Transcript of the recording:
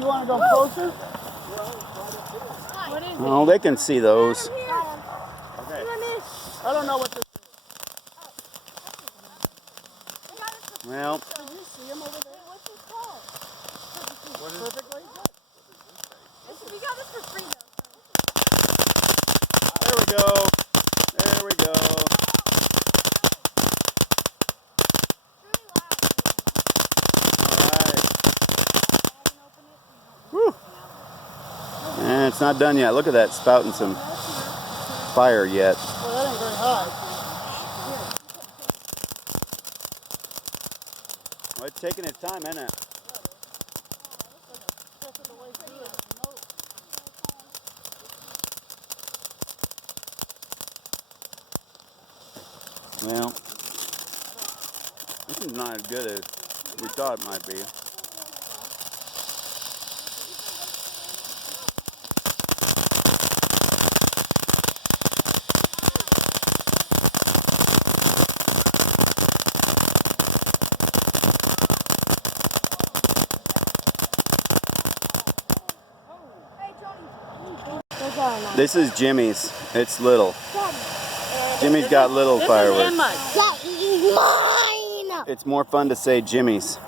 You want to go closer? What is it? Oh, they can see those. Okay. I don't know what this is. Well, Did you see him over there? What's this called? What is perfectly? We got this for free though. there we go. There we go. Whew. And it's not done yet. Look at that, spouting some fire yet. Well, that ain't very high. Well, it's taking its time, isn't it? Well, this is not as good as we thought it might be. This is Jimmy's. It's little. Jimmy's got little fireworks. That is mine! It's more fun to say Jimmy's.